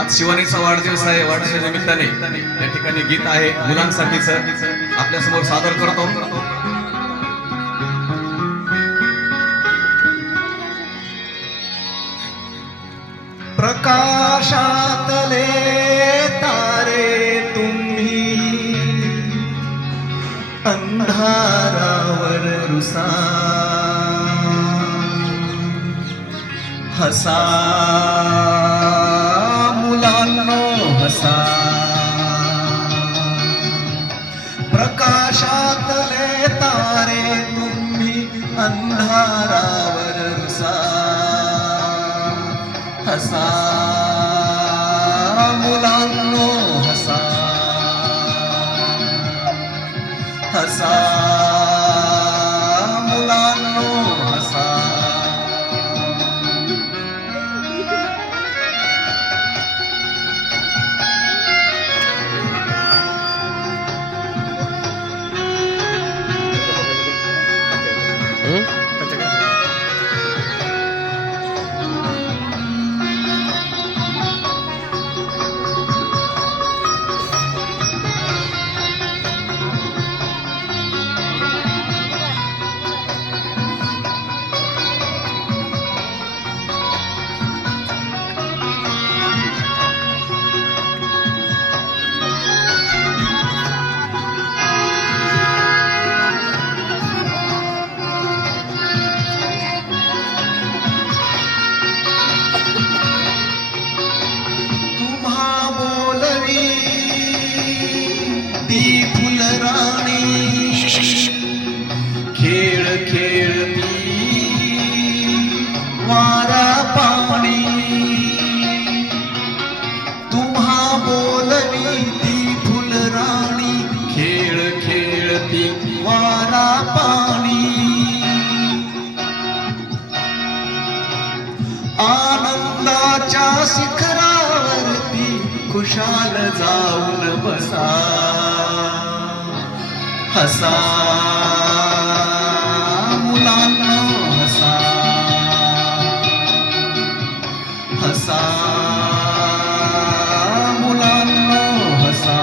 आज शिवानीचा वाढदिवस आहे. वाढदिवसाच्या निमित्ताने या ठिकाणी गीत आहे मुलांसाठीच आपल्या समोर सादर करतो. प्रकाशातले तारे तुम्ही अंधारावर रुसा हसा मुलांनो हसा प्रकाशातले तारे तुम्ही अंधारावर रुसा हसा मुलांनो हसा हसा मुलांनो हसा ती फुलराणी खेळ खेळती वारा पाणी तुम्हा बोलवी ती फुलराणी खेळ खेळती वारा पाणी आनंदाच्या शिखरावरती खुशाल जाऊन बसा हसा मुलांनो हसा हसा मुलांनो हसा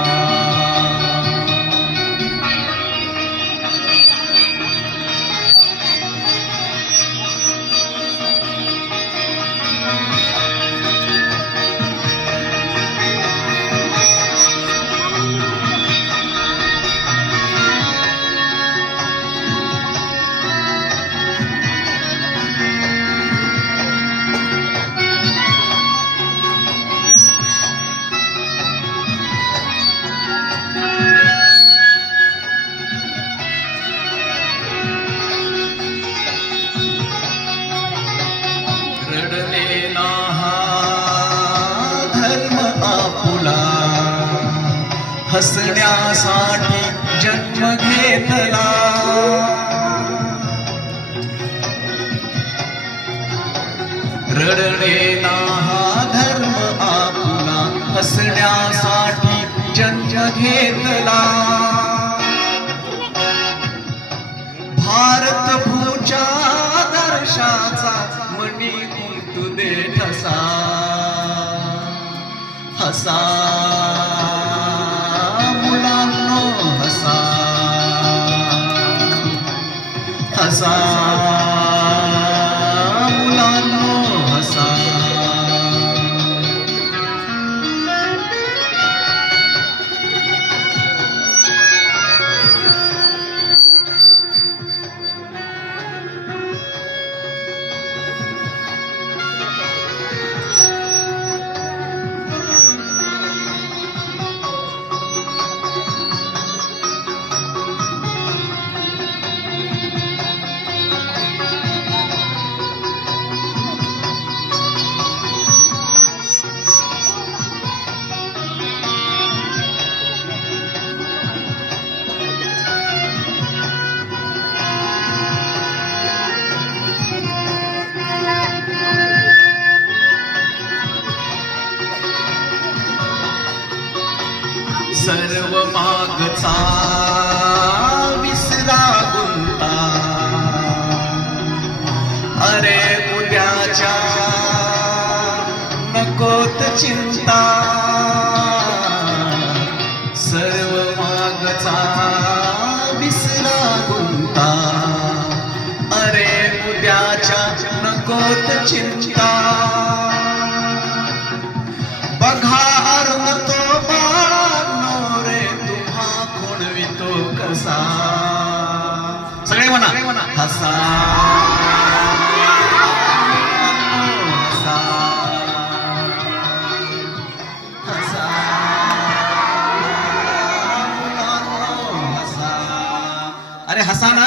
रडलेला हा धर्म आपुला हसण्यासाठी जन्म घेतला रडलेला हा धर्म आपुला हसण्यासाठी जन्म घेतला भारत भूच्या दर्शाचा मनी तू दे ठसा हसा मुलांनो हसा हसा मुलांनो हसा सर्व मागचा विसरा गुंता अरे उद्याच्या नको चिंता सर्व मागचा विसरा गुंता अरे उद्याच्या नकोत चिंता बघा अरुण तो बाळांनो रे तुम्हा खोडवितो कसा सगळे म्हणा हसा अरे हसा ना.